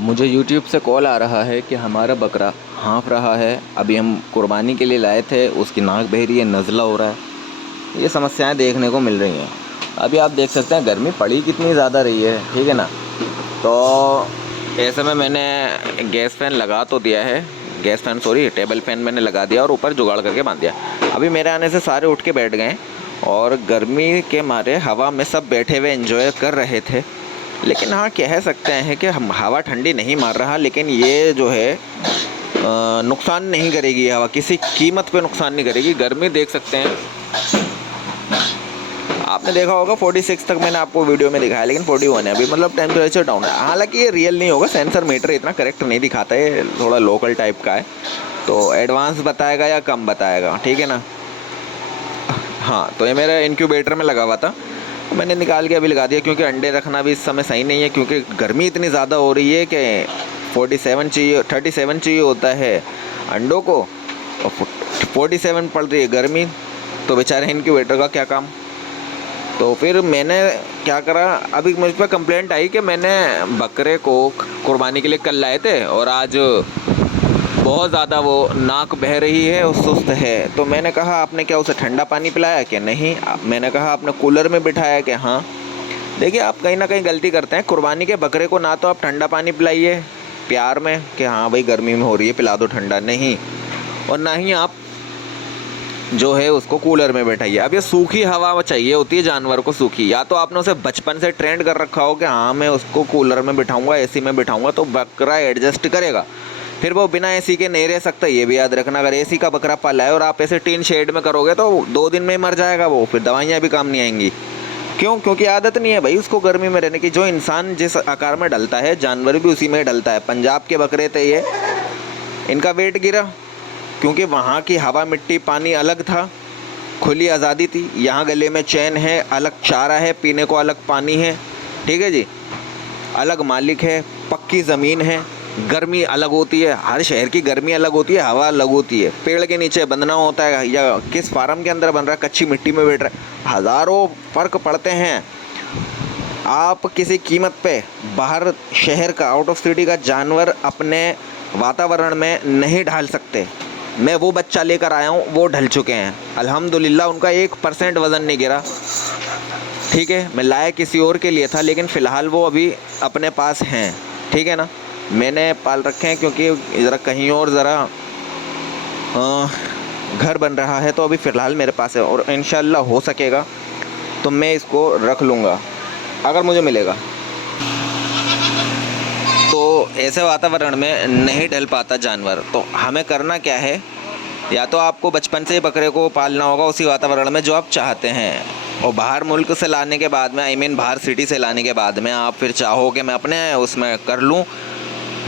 मुझे यूट्यूब से कॉल आ रहा है कि हमारा बकरा हाँफ रहा है। अभी हम कुर्बानी के लिए लाए थे, उसकी नाक बह रही है, नज़ला हो रहा है। ये समस्याएं देखने को मिल रही हैं। अभी आप देख सकते हैं गर्मी पड़ी कितनी ज़्यादा रही है, ठीक है ना। तो ऐसे में मैंने गैस फैन लगा तो दिया है, टेबल फैन मैंने लगा दिया और ऊपर जुगाड़ करके बांध दिया। अभी मेरे आने से सारे उठ के बैठ गए और गर्मी के मारे हवा में सब बैठे हुए एंजॉय कर रहे थे। लेकिन हाँ, कह सकते हैं कि हम हवा ठंडी नहीं मार रहा, लेकिन ये जो है नुकसान नहीं करेगी। हवा किसी कीमत पे नुकसान नहीं करेगी। गर्मी देख सकते हैं, आपने देखा होगा 46 तक मैंने आपको वीडियो में दिखाया, लेकिन 41 है अभी, मतलब टेम्परेचर डाउन है। हालांकि ये रियल नहीं होगा, सेंसर मीटर इतना करेक्ट नहीं दिखाता है, थोड़ा लोकल टाइप का है, तो एडवांस बताएगा या कम बताएगा, ठीक है ना। हाँ, तो ये मेरा इंक्यूबेटर में लगा हुआ था, मैंने निकाल के अभी लगा दिया, क्योंकि अंडे रखना भी इस समय सही नहीं है, क्योंकि गर्मी इतनी ज़्यादा हो रही है कि 37 चाहिए होता है अंडों को, और 47 पड़ रही है गर्मी, तो बेचारे इंक्यूबेटर का क्या काम। तो फिर मैंने क्या करा, अभी मुझ पर कंप्लेंट आई कि मैंने बकरे को कुर्बानी के लिए कल लाए थे और आज बहुत ज़्यादा वो नाक बह रही है और सुस्त है। तो मैंने कहा आपने क्या उसे ठंडा पानी पिलाया कि नहीं, मैंने कहा आपने कूलर में बिठाया कि हाँ। देखिए, आप कहीं ना कहीं गलती करते हैं। कुर्बानी के बकरे को ना तो आप ठंडा पानी पिलाइए प्यार में कि हाँ भाई गर्मी में हो रही है पिला दो ठंडा, नहीं, और ना ही आप जो है उसको कूलर में बैठाइए। अब ये सूखी हवा चाहिए होती है जानवर को, सूखी। या तो आपने उसे बचपन से ट्रेंड कर रखा हो कि हाँ मैं उसको कूलर में बिठाऊंगा, एसी में बिठाऊंगा, तो बकरा एडजस्ट करेगा। फिर वो बिना एसी के नहीं रह सकता, ये भी याद रखना। अगर एसी का बकरा पाला है और आप ऐसे टीन शेड में करोगे तो 2 दिन में मर जाएगा वो, फिर दवाइयाँ भी काम नहीं आएंगी। क्यों? क्योंकि आदत नहीं है भाई उसको गर्मी में रहने की। जो इंसान जिस आकार में ढलता है, जानवर भी उसी में ढलता है। पंजाब के बकरे थे ये, इनका वेट गिरा क्योंकि वहाँ की हवा, मिट्टी, पानी अलग था, खुली आज़ादी थी। यहाँ गले में चैन है, अलग चारा है, पीने को अलग पानी है, ठीक है जी, अलग मालिक है, पक्की ज़मीन है। गर्मी अलग होती है, हर शहर की गर्मी अलग होती है, हवा अलग होती है। पेड़ के नीचे बंधना होता है या किस फार्म के अंदर बन रहा है, कच्ची मिट्टी में बैठ रहा है, हज़ारों फ़र्क पड़ते हैं। आप किसी कीमत पे बाहर शहर का, आउट ऑफ सिटी का जानवर अपने वातावरण में नहीं ढाल सकते। मैं वो बच्चा लेकर आया हूँ, वो ढल चुके हैं अल्हम्दुलिल्लाह, उनका 1% वज़न नहीं गिरा, ठीक है। मैं लाया किसी और के लिए था, लेकिन फ़िलहाल वो अभी अपने पास हैं, ठीक है ना। मैंने पाल रखे हैं क्योंकि ज़रा कहीं और ज़रा घर बन रहा है, तो अभी फ़िलहाल मेरे पास है, और इंशाल्लाह हो सकेगा तो मैं इसको रख लूँगा अगर मुझे मिलेगा। तो ऐसे वातावरण में नहीं ढल पाता जानवर, तो हमें करना क्या है, या तो आपको बचपन से ही बकरे को पालना होगा उसी वातावरण में जो आप चाहते हैं, और बाहर मुल्क से लाने के बाद में, बाहर सिटी से लाने के बाद में आप फिर चाहो कि मैं अपने उसमें कर लूँ,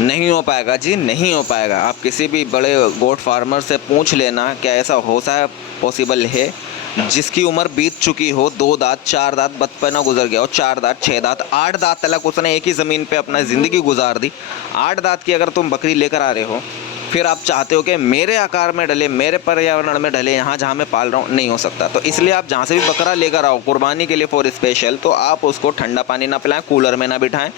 नहीं हो पाएगा जी, नहीं हो पाएगा। आप किसी भी बड़े गोट फार्मर से पूछ लेना क्या ऐसा हो सा है, पॉसिबल है, जिसकी उम्र बीत चुकी हो, 2 दांत 4 दांत बचपना गुजर गया हो, 4 दांत 6 दांत 8 दांत तक उसने एक ही ज़मीन पे अपना ज़िंदगी गुजार दी। 8 दांत की अगर तुम बकरी लेकर आ रहे हो, फिर आप चाहते हो कि मेरे आकार में ढले, मेरे पर्यावरण में ढले, यहाँ जहाँ मैं पाल रहा हूँ, नहीं हो सकता। तो इसलिए आप जहाँ से भी बकरा लेकर आओ कुर्बानी के लिए फॉर स्पेशल, तो आप उसको ठंडा पानी ना पिलाएं, कूलर में ना बिठाएं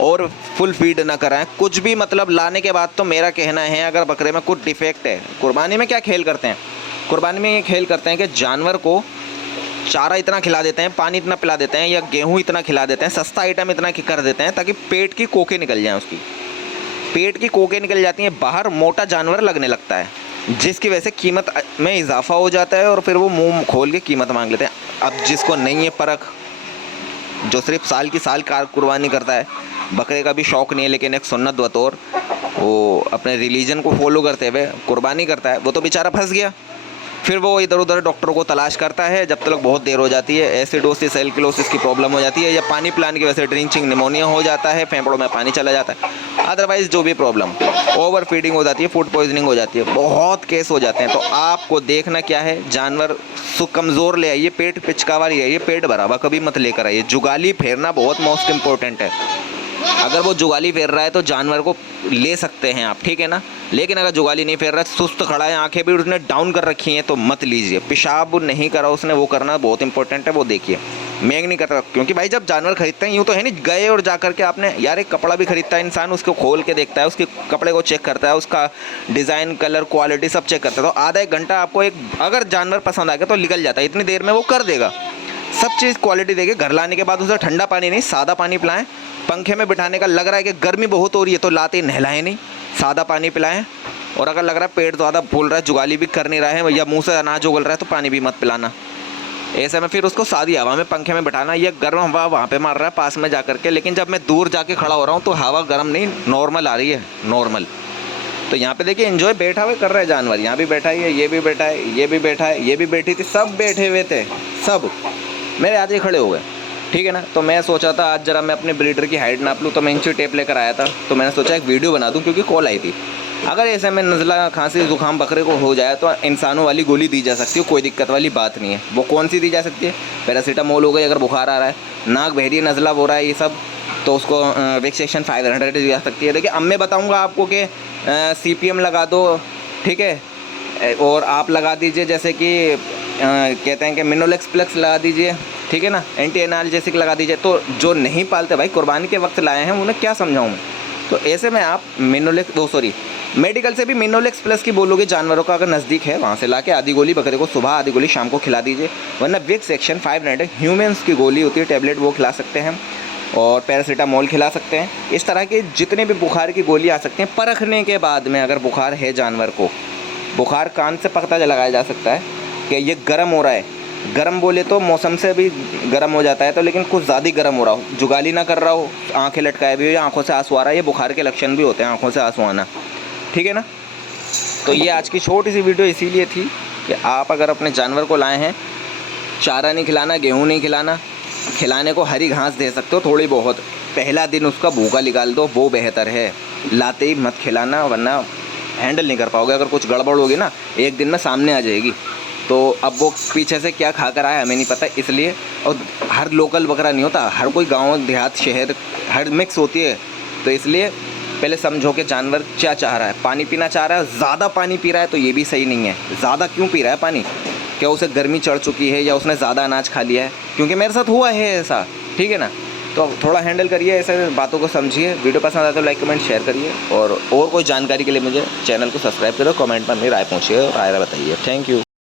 और फुल फीड ना कराएं कुछ भी। मतलब लाने के बाद तो मेरा कहना है, अगर बकरे में कुछ डिफेक्ट है, कुर्बानी में क्या खेल करते हैं, कुर्बानी में ये खेल करते हैं कि जानवर को चारा इतना खिला देते हैं, पानी इतना पिला देते हैं, या गेहूँ इतना खिला देते हैं, सस्ता आइटम इतना कर देते हैं ताकि पेट की कोकें निकल जाएँ। उसकी पेट की कोकें निकल जाती हैं बाहर, मोटा जानवर लगने लगता है, जिसकी वजह से कीमत में इजाफा हो जाता है और फिर वो मुंह खोल के कीमत मांग लेते हैं। अब जिसको नहीं है परख, जो सिर्फ साल की साल कार कुर्बानी करता है, बकरे का भी शौक़ नहीं है, लेकिन एक सुन्नत बतौर वो अपने रिलीजन को फॉलो करते हुए कुर्बानी करता है, वो तो बेचारा फंस गया। फिर वो इधर उधर डॉक्टरों को तलाश करता है, जब तक बहुत देर हो जाती है, एसिडोसिस, एल्किलोसिस की प्रॉब्लम हो जाती है, या पानी पिलाने की वजह से ड्रिंचिंग निमोनिया हो जाता है, फेफड़ों में पानी चला जाता है, अदरवाइज़ जो भी प्रॉब्लम, ओवर फीडिंग हो जाती है, फूड पॉइजनिंग हो जाती है, बहुत केस हो जाते हैं। तो आपको देखना क्या है, जानवर कमज़ोर ले आइए, पेट पिचकावा ले आइए, पेट भरा हुआ कभी मत लेकर आइए। जुगाली फेरना बहुत मोस्ट इम्पोर्टेंट है। अगर वो जुगाली फेर रहा है तो जानवर को ले सकते हैं आप, ठीक है ना। लेकिन अगर जुगाली नहीं फेर रहा है, सुस्त खड़ा है, आंखें भी उसने डाउन कर रखी हैं, तो मत लीजिए। पेशाब नहीं करा उसने, वो करना बहुत इंपॉर्टेंट है, वो देखिए। मैं नहीं करता, क्योंकि भाई जब जानवर खरीदते हैं यूँ तो है नहीं गए और जा करके आपने, यार एक कपड़ा भी खरीदता है इंसान, उसको खोल के देखता है, उसके कपड़े को चेक करता है, उसका डिज़ाइन, कलर, क्वालिटी सब चेक करता है। तो आधा एक घंटा आपको एक अगर जानवर पसंद आ गया तो निकल जाता है, इतनी देर में वो कर देगा सब चीज़। क्वालिटी देके घर लाने के बाद उसे ठंडा पानी नहीं, सादा पानी पिलाएं। पंखे में बिठाने का लग रहा है कि गर्मी बहुत हो रही है तो लाते नहलाएं नहीं, सादा पानी पिलाएं। और अगर लग रहा है पेट ज़्यादा फूल रहा है, जुगाली भी कर नहीं रहा है या मुंह से अनाज उगल रहा है, तो पानी भी मत पिलाना। ऐसे में फिर उसको सादी हवा में पंखे में बिठाना, या गर्म हवा वहाँ पे मार रहा है पास में जा करके, लेकिन जब मैं दूर जाके खड़ा हो रहा हूँ तो हवा गर्म नहीं, नॉर्मल आ रही है, नॉर्मल। तो यहाँ पे देखिए एंजॉय बैठा हुआ कर रहा है जानवर, यहाँ भी बैठा है, ये भी बैठा है, ये भी बैठा है, ये भी बैठी थी, सब बैठे हुए थे, सब मेरे आगे खड़े हो गए, ठीक है ना। तो मैं सोचा था आज जरा मैं अपने ब्रीडर की हाइट नाप लूँ, तो मैं इंची टेप लेकर आया था। तो मैंने सोचा एक वीडियो बना दूँ, क्योंकि कॉल आई थी। अगर ऐसे में नज़ला, खांसी, जुकाम बकरे को हो जाए तो इंसानों वाली गोली दी जा सकती है, कोई दिक्कत वाली बात नहीं है। वो कौन सी दी जा सकती है? पैरासीटामोल हो गई अगर बुखार आ रहा है, नाक बह रही है, नज़ला हो रहा है, ये सब, तो उसको वैक्सीनेशन 500 दी जा सकती है। देखिए अब मैं बताऊँगा आपको कि CPM लगा दो, ठीक है, और आप लगा दीजिए जैसे कि कहते हैं कि मिनोलेक्स प्लस लगा दीजिए, ठीक है ना, एंटी एनाल्जेसिक लगा दीजिए। तो जो नहीं पालते भाई, कुर्बानी के वक्त लाए हैं, उन्हें क्या समझाऊँ मैं। तो ऐसे में आप मेडिकल से भी मिनोलेक्स प्लस की बोलोगे, जानवरों का अगर नज़दीक है वहाँ से लाके आधी गोली बकरे को सुबह, आधी गोली शाम को खिला दीजिए। वरना वैक्सीनेशन 500 ह्यूमन्स की गोली होती है, टैबलेट, वो खिला सकते हैं। और पैरासीटामोल खिला सकते हैं। इस तरह के जितने भी बुखार की गोली आ सकती हैं, परखने के बाद में अगर बुखार है जानवर को, बुखार कान से पता लगाया जा सकता है कि ये गर्म हो रहा है। गर्म बोले तो मौसम से भी गर्म हो जाता है, तो लेकिन कुछ ज़्यादा गर्म हो रहा हो, जुगाली ना कर रहा हो, आंखें लटकाए भी हो या आंखों से आंसू आ रहा है, ये बुखार के लक्षण भी होते हैं, आंखों से आंसू आना, ठीक है ना। तो ये आज की छोटी सी वीडियो इसीलिए थी कि आप अगर अपने जानवर को लाए हैं, चारा नहीं खिलाना, गेहूँ नहीं खिलाना, खिलाने को हरी घास दे सकते हो थोड़ी बहुत। पहला दिन उसका भूखा निकाल दो, वो बेहतर है। लाते ही मत खिलाना, वरना हैंडल नहीं कर पाओगे। अगर कुछ गड़बड़ होगी ना, एक दिन में सामने आ जाएगी। तो अब वो पीछे से क्या खा कर आया हमें नहीं पता, इसलिए। और हर लोकल बकरा नहीं होता, हर कोई गांव देहात शहर हर मिक्स होती है। तो इसलिए पहले समझो कि जानवर क्या चाह रहा है। पानी पीना चाह रहा है, ज़्यादा पानी पी रहा है तो ये भी सही नहीं है। ज़्यादा क्यों पी रहा है पानी? क्या उसे गर्मी चढ़ चुकी है या उसने ज़्यादा अनाज खा लिया है? क्योंकि मेरे साथ हुआ है ऐसा, ठीक है ना। तो थोड़ा हैंडल करिए, ऐसे बातों को समझिए। वीडियो पसंद आए तो लाइक कमेंट शेयर करिए, और कोई जानकारी के लिए मुझे चैनल को सब्सक्राइब करो, कमेंट में अपनी राय पूछिए और राय बताइए। Thank you.